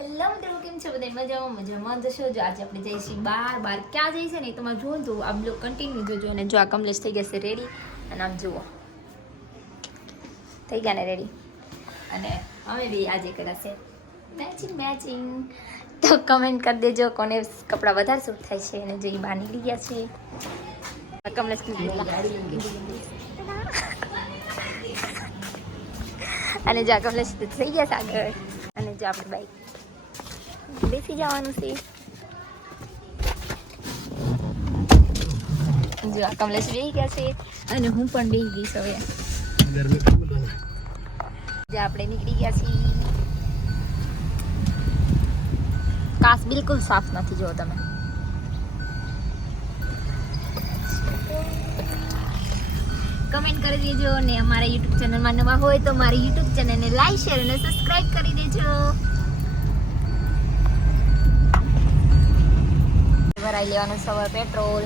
Hello મિત્રો, કેમ છો બધા? મજામાં જશો? જો આજે આપણે જઈશું બાર ક્યાં જઈશે ને તમારે જોવું તો આ બ્લોગ કન્ટિન્યુ જોજો. અને જો આ કમલેશ થઈ જશે રેડી, અને આમ જુઓ થઈ ગયા ને રેડી. અને અમે બી આજે કરાશે મેચિંગ. તો કમેન્ટ કરી દેજો કોને કપડાં વધારે સૂટ થાય છે. અને જે બહાર નીકળી ગયા છે કમલેશ અને જો કમલેશ થઈ ગયા છે આગળ. અને જો આપણે બાઈક બેસી જવાનું છે. જો આ કમલેશ બેસી ગયા છે અને હું પણ બેસી ગઈશ હવે. જે આપણે નીકળી ગયા છીએ. કાચ બિલકુલ સાફ નથી, જો તમે. કમેન્ટ કરી દેજો ને અમારા યુટ્યુબ ચેનલમાં નવા હોય તો મારી યુટ્યુબ ચેનલને લાઈક, શેર અને સબસ્ક્રાઇબ કરી દેજો. ભરાઈ લેવાનું સવાર પેટ્રોલ.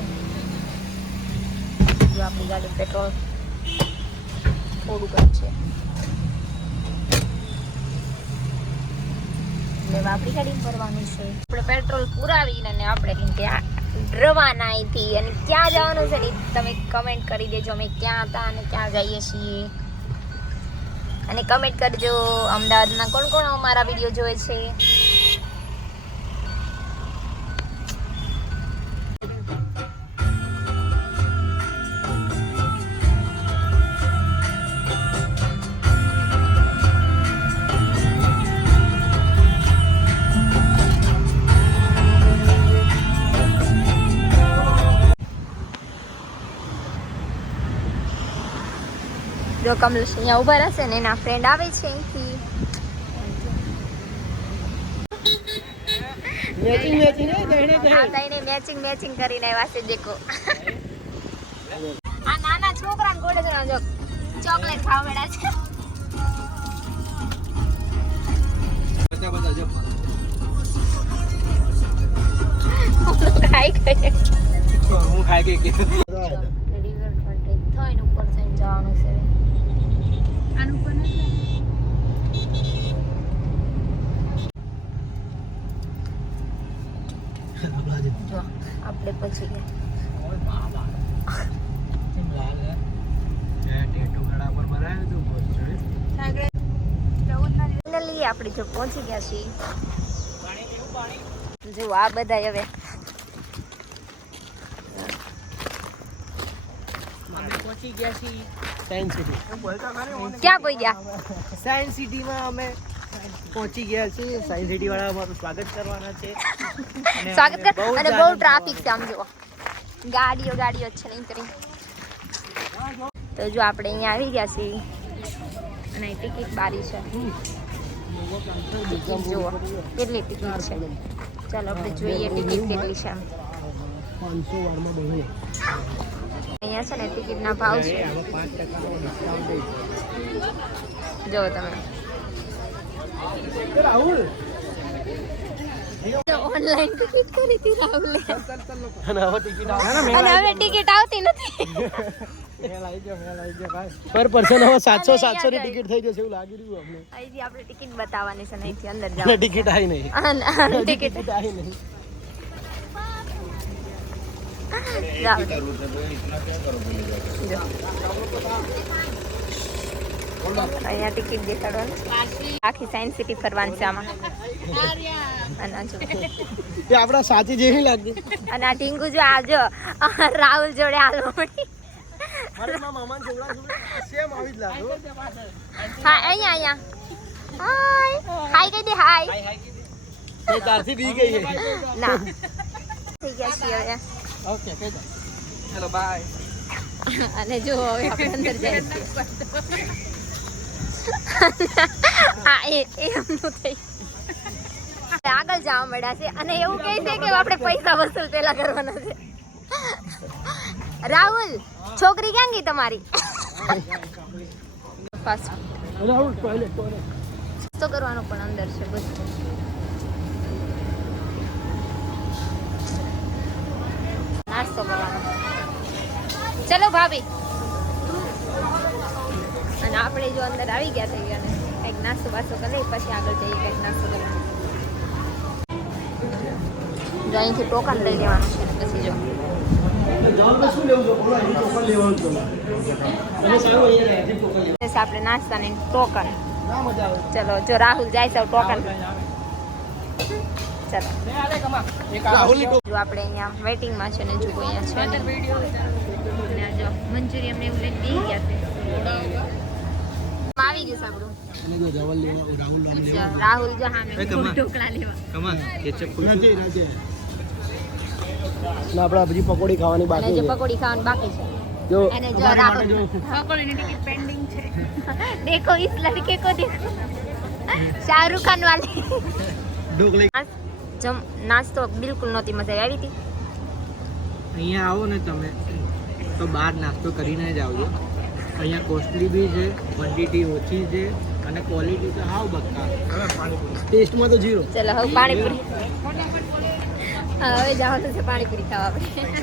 જો આપણી ગાડી પેટ્રોલ થોડું કમ છે એટલે આપણી ગાડી ભરવાનું છે. આપણે પેટ્રોલ પુરાવીને આપણે ત્યાં રવાના અહીંથી. અને ક્યાં જવાનું છે ને તમે કમેન્ટ કરી દેજો. અમે ક્યાં હતા અને ક્યાં જઈએ છીએ. અને કમેન્ટ કરજો અમદાવાદના કોણ કોણ અમારા વિડીયો જોવે છે. જો કમલેશ અહીંયા ઉભા રહેશે ને એના ફ્રેન્ડ આવે છે અહીંથી. મેચિંગ કરીને આવ્યા છે. દેખો આ નાના છોકરાને ગોળે જો ચોકલેટ ખાવા બેડા છે. હું ખાઈ ગઈ ઉપર થઈને જવાનું છે. જો આપણે પછી ફાઇનલી આપણે જો પહોંચી ગયા છીએ. જો આ બધા હવે પહોંચી ગયા છીએ સાયન્સ સિટી. ક્યાં કોઈ ગયા? સાયન્સ સિટીમાં અમે પહોંચી ગયા છીએ. સાયન્સ સિટી વાળા અમારું સ્વાગત કરવાના છે. સ્વાગત કર. અને બહુ ટ્રાફિક છે આમ જુઓ. ગાડીઓ છે નહીં કરી. તો જો આપણે અહીંયા આવી ગયા છીએ અને ટિકિટ બારી છે. ટિકિટ જુઓ કેટલી ટિકિટ છે. ચાલો આપણે જોઈએ ટિકિટ કેટલી છે. 500 અહીંયા છે ને ટિકિટના ભાવ છે. જો તમે રાહુલ ઓનલાઈન ટિકિટ કરી હતી રાહુલે. અને હવે ટિકિટ આવતી નથી. પર પર્સન હવે 700 ની ટિકિટ થઈ જશે એવું લાગી રહ્યું અમને. અહીંથી આપણે ટિકિટ બતાવવાની છે ને અહીંથી અંદર જવાનું. ટિકિટ આવી નહીં. ટિકિટ આવી નહીં. અહીંયા ટિકિટ દેખાડવાની. આખી સાયન્સ સિટી ફરવાની છે આમાં. અને આપડા સાચી જેવી લાગી. અને આ ટીંગુ જો આજો રાહુલ જોડે હાલો મળી. હા અહીંયા હાય કહી દે. હાય તારથી બી ગઈ ના થઈ ગયા છીએ હવે. ઓકે કહી દો હેલો બાય. અને જો હવે આપણે અંદર જઈએ છીએ. હા એમનું થઈ આગળ જવા મળ્યા છે. અને એવું કહે છે કે આપણે પૈસા વસૂલ પેલા કરવાના છે. રાહુલ છોકરી ક્યાં ગઈ તમારી? રાહુલ ટોયલેટ નાસ્તો કરવાનો પણ અંદર છે બધું. નાસ્તો કરવાનો. ચલો ભાભી. અને આપણે જો અંદર આવી ગયા થઈ ગયા ને કંઈક નાસ્તો બાસ્તો કરી લઈએ પછી આગળ જઈએ કંઈક નાસ્તો કરી. જો અહીંથી ટોકન લઈ લેવાનું છે ને પછી જો શું લેવું છે બોલો અહીં ટોકન લેવાનું છે તમે સારું અહીંયા અહીંથી ટોકન લેવું બસ આપણે નાસ્તાની ટોકન ના મજા આવે ચલો જો રાહુલ જાય છે ટોકન ચલો એક રાહુલની જો આપણે અહીંયા વેઇટિંગમાં છે ને જો અહીંયા છે ને અને આ જો મંચુરિયન ને એવું લઈને બેસી ગયા છે આવી ગયું સાંભળું ટોકન જવલ લેવા રાહુલ નામ લેવા રાહુલ જો હા મેં ઢોકળા લેવા કમા કેચપ નથી રાજે ના આપણે હજી પકોડી ખાવાની અને બાકી જે છે પકોડી ખાવાનું બાકી છે જો અને જો રાહુલ પકોડીની ટિકિટ પેન્ડિંગ છે દેખો इस लड़के को देखो शाहरुख खान वाले ઢોકળી જમ નાસ્તો બિલકુલ નહોતી મજા આવી હતી અહીંયા આવો ને તમે તો બહાર નાસ્તો કરીને જ આવજો અહીંયા કોસ્ટલી બી છે ક્વોન્ટિટી ઓછી છે અને ક્વોલિટી તો હાવ બક્કા ટેસ્ટમાં તો ઝીરો ચલો હવે પાણીપુરી હવે જવાનું છે પાણીપુરી ખાવા આપણે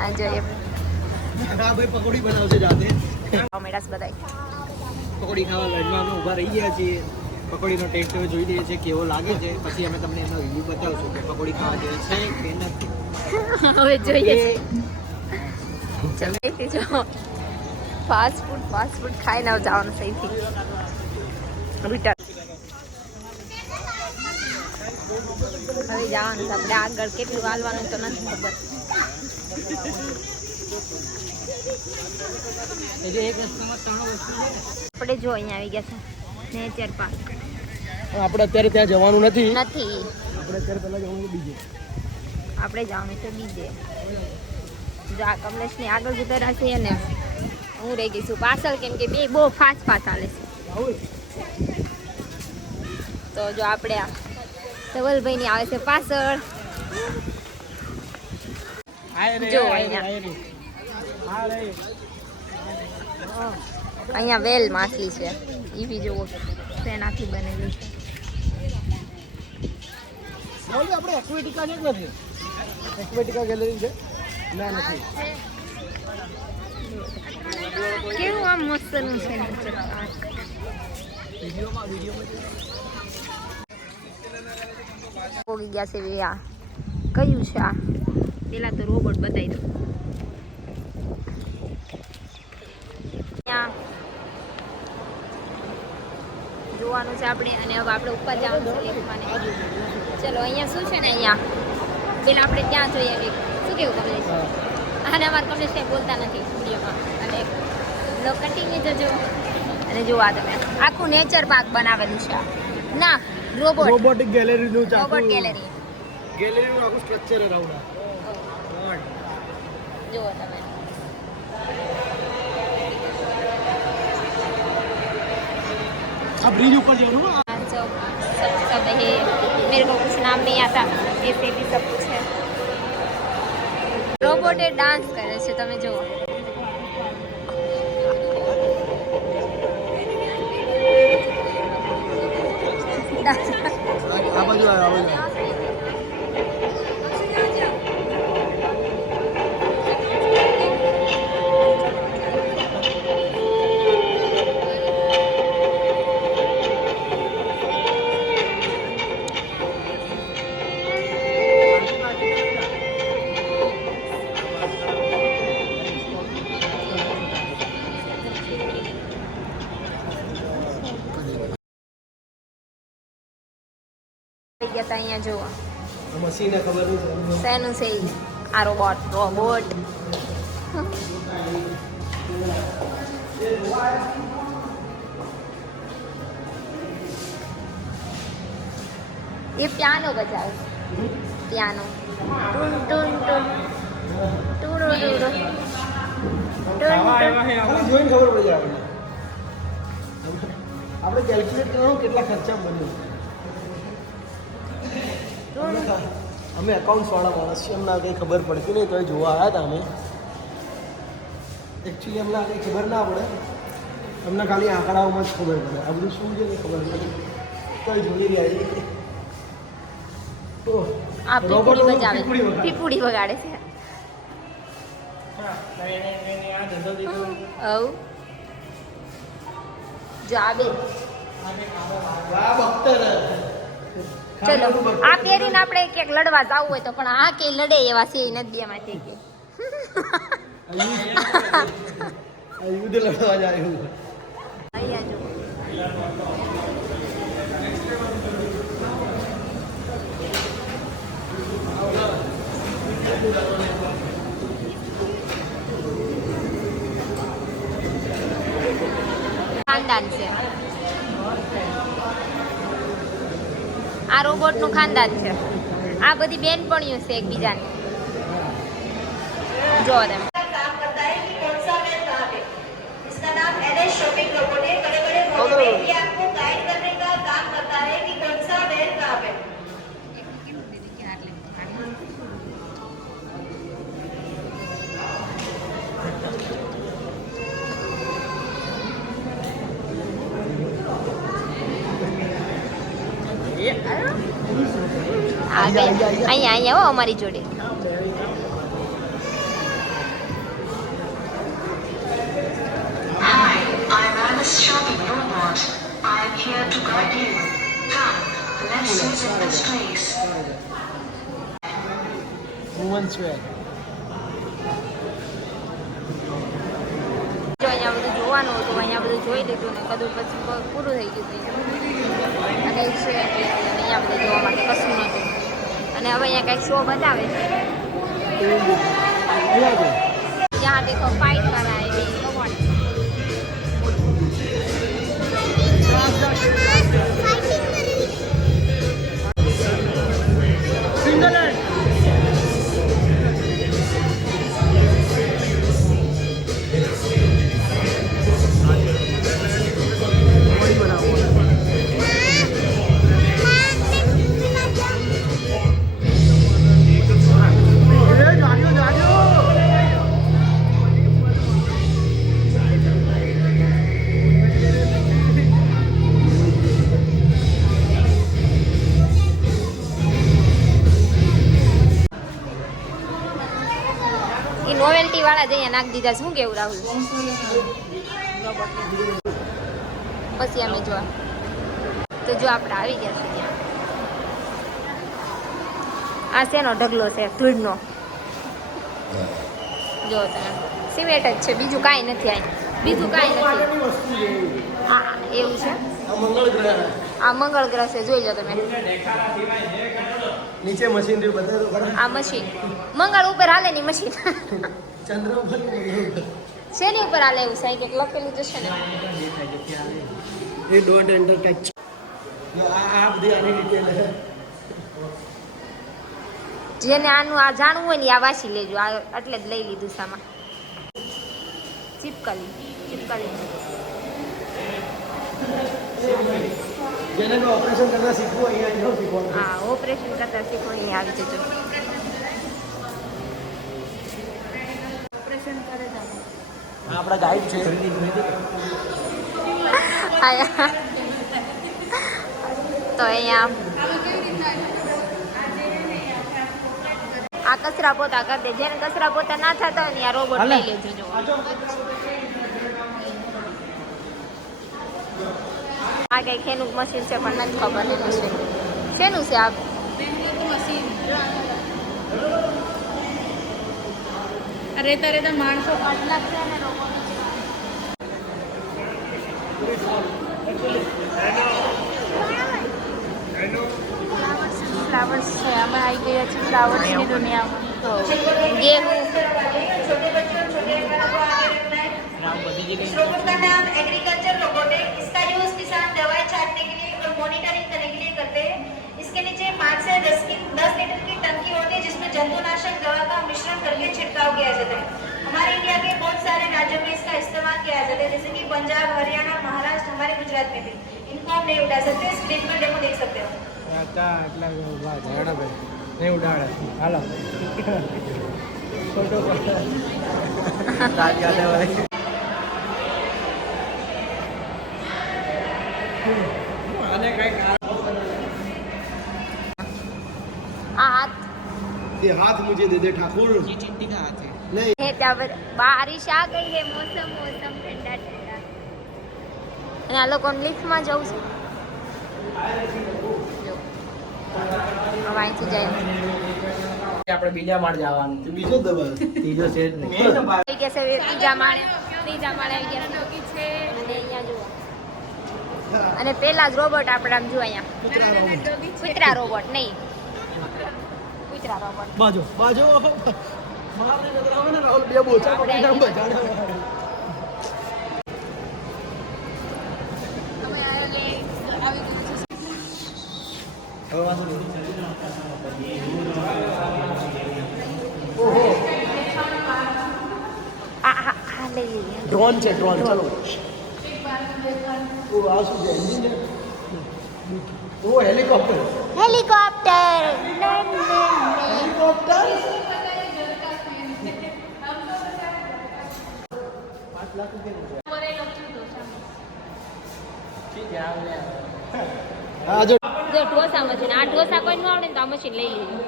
આ જોઈએ હા ભાઈ પકોડી બનાવશે જાતે ટોમેટાસ બધાય પકોડી ખાવા લાઈનમાં અમે ઊભા રહી ગયા છીએ પકોડીનો ટેસ્ટ હવે જોઈ લઈએ છીએ કેવો લાગે છે પછી અમે તમને એનો રિવ્યુ બતાવશું કે પકોડી ખાવા જેવી છે કે નથી હવે જોઈએ ચલો અહીંથી જો ફાસ્ટ ફૂડ ખાઈને હવે જવાનું છે અહીંથી રિટર્ન હવે જવાનું છે આપણે આગળ કેટલું હાલવાનું તો નથી ખબર એટલે એક રસ્તામાં 3 વસ્તુ છે આપણે જો અહીંયા આવી ગયા છે નેચર પાર્ક આપણે અત્યારે ત્યાં જવાનું નથી નથી આપણે અત્યારે પહેલા જવાનું બીજે આપણે જવાનું છે બીજે જો આ કમલેશની આગળ જતા રહેશે ને હું રહી ગઈ છું પાછળ કેમ કે બે બહુ ફાસ્ટ હાલે છે તો જો આપણે આ ધવલભાઈની આવે છે પાછળ જો અહીંયા વેલ માછલી છે એ બી જુઓ શેનાથી બનેલી છે આપણે એક્વેટિકા છે કે નથી એક્વેટિકા ગેલેરી છે ના નથી કેવું આમ મસ્તનું છે નેચર પાર્ક પોગી ગયા છે આ કયું છે આ પેલા તો રોબોટ બતાવી દો જોવાનું છે આપણે અને હવે આપણે ઉપર જવાનું છે લીફ્ટમાં ને ચલો અહીંયા શું છે ને અહીંયા પેલા આપણે ત્યાં જોઈએ કે શું કેવું કમલેશ અને અમારા કમલેશ કંઈ બોલતા નથી વિડીયોમાં અને બ્લોગ કન્ટિન્યુ જજો અને જોવા તમે આખું નેચર પાર્ક બનાવેલું છે ના રોબોટિક ગેલેરીનું રોબોટ ગેલેરી ગેલેરીનું આખું સ્ટ્રક્ચર રાઉન્ડ જુઓ તમે આ બ્રિજ ઉપર જવાનું सब है मेरे को कुछ नाम नहीं आता ऐसे भी सब कुछ है रोबोटे डांस करे છે તમે જુઓ આ બાજુ આવ્યો અહીંયા જુઓ મશીને ખબર નહીં શેનું છે ઈ? આ રોબોટ એ પિયાનો બજાવે પિયાનો ટૂન ટૂન ટૂન ટૂડો ટૂડો ટૂન ટૂન જોઈને ખબર પડી જાય આપણે કેલ્ક્યુલેટ કરવાનું કેટલા ખર્ચા બન્યું અમે એકાઉન્ટ્સ વાળા માણસ છીએ અમને કંઈ ખબર પડતી નહીં તો એ જોવા આવ્યા હતા અમે એકચ્યુઅલી અમને કંઈ ખબર ના પડે અમને ખાલી આંકડાઓમાં જ ખબર પડે આ બધું શું છે એ ખબર પડે તો એ જોઈ રહ્યા છીએ આ પીપુડી બજાવે પીપુડી વગાડે છે ઓ જાબે વાહ બખ્તર ચલો આ પહેરીને આપણે ક્યાંક લડવા જવું હોય તો પણ આ કે લડે એવા છે નથી બે માંથી કે યુદ્ધ લડવા જાય અહીંયા જો ખાનદાન છે આ રોબોટ નું ખાનદાન છે આ બધી બેનપણીઓ છે એકબીજાની જો તમે काम करता है कि कौन सा वेल कहाँ पे। इसका नाम एलएस शॉपिंग रोबोट है। बड़े बड़े मॉल में ये आपको गाइड करने का काम करता है कि कौन सा वेल कहाँ पे। અહીંયા હો અમારી જોડે Hi, I'm Alice Shopping Robot. I am here to guide you. Come, let's visit this place. Woman square જો અહીંયા બધું જોવાનું હતું અહીંયા બધું જોઈ લીધું ને કદું પછી પૂરું થઈ ગયું અને છે અહીંયા બધું જોવા માટે કશું નહોતું અને હવે અહીંયા કંઈક શો બતાવે છે જ્યાં દેખો ફાઇટ કરાય એ રોબોટ નોવેલ્ટી વાળા જ અહીંયા નાખી દીધા શું કેવું રાહુલ પછી અમે જોવા તો જો આપણે આવી ગયા છે ત્યાં આ શેનો ઢગલો છે ધૂળનો જો તમે સિમેન્ટ જ છે બીજું કાંઈ નથી અહીં બીજું કાંઈ નથી હા એવું છે આ મંગળ ગ્રહ છે જોઈ લો તમે નીચે મશીન બતાવો ખરા આ મશીન મંગળ ઉપર હાલે ની મશીન ચંદ્ર ઉપર શેની ઉપર હાલે એવું સાહેબ એક લખેલું તો છે ને એ ડોન્ટ એન્ટર ટચ આ બધી આની ડિટેલ છે જેને આનું આ જાણવું હોય ને આ વાંચી લેજો આ એટલે જ લઈ લીધું સામાં ચીપકલી જેને ઓપરેશન કરતા શીખવું અહીંયા આવીને શીખવાનું હા ઓપરેશન કરતા શીખો અહીંયા આવી જજો ઓપરેશન કરે આ આપણા ગાઈડ છે આયા તો અહીંયા આ કચરા પોતા કરી દે જેને કચરા પોતા ના થતા હોય ને આ રોબોટ લઈ લેજો જો આ કઈ ખેનું મશીન છે પણ નથી ખબર એનું છે શેનું છે આ રહેતા રહેતા માણસો કાઢ નાખશે ને રોબોટ ફ્લાવર્સ છે અમે આવી ગયા છીએ ફ્લાવર્સની દુનિયામાં તો गेहूं छोटे बच्चों छोटे बड़ों को आगे रखना है। इस रोबोट का नाम एग्रीकल्चर रोबोट है। इसका यूज किसान दवाई छांटने के लिए और मॉनिटरिंग करने के लिए करते हैं। इसके नीचे 5 से 10 लीटर की टंकी होती है जिसमें जंतुनाशक दवा का मिश्रण करके छिड़काव किया जाता है। हमारे इंडिया के बहुत सारे राज्यों में इसका इस्तेमाल किया जाता है जैसे कि पंजाब, हरियाणा, महाराष्ट्र, हमारे गुजरात में भी। इनको हम नहीं उड़ा सकते, स्क्रीन पर डेमो देख सकते हो। નહીં ઉડાડે હાલો ફોટો તાજા લેવાય આને કઈ आ हाथ ये हाथ मुझे दे दे ठाकुर ये चिट्ठी का हाथ है नहीं है ત્યાં બારિશ આ ગઈ છે મોસમ ઠંડા ઠંડા અને આ લોકોને લિફ્ટમાં જવું છે જો અહીંથી જાય આપણે બીજા માળ જવાનું બીજો દબાવ ત્રીજો છે જ નહીં આવી ગયા છે ત્રીજા માળે આવી ગયા છે અને અહીંયા જુઓ અને પેલા જ રોબોટ આપણે આમ જુઓ અહીંયા કૂતરા રોબોટ નહીં કૂતરા રોબોટ બાજો બાજો મારને નજર આવે ને રાહુલ બે બોચા પકડી નામ બજાડે આ લઈ લઈએ ડ્રોન છે ડ્રોન ચાલો ઓ આ શું છે એન્જિન છે ઓ હેલિકોપ્ટર હેલિકોપ્ટર હેલિકોપ્ટર હા જો જો ઢોસા મશીન આ ઢોસા કોઈ ન આવડે ને તો આ મશીન લઈ લેજો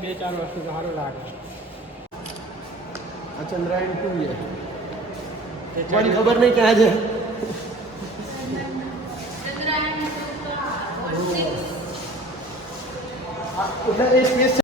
બે ચાર વસ્તુ સારું લાગે આ ચંદ્રાયણ 2 છે કોની ખબર નહીં ક્યાં છે એટલે એ સ્પેસ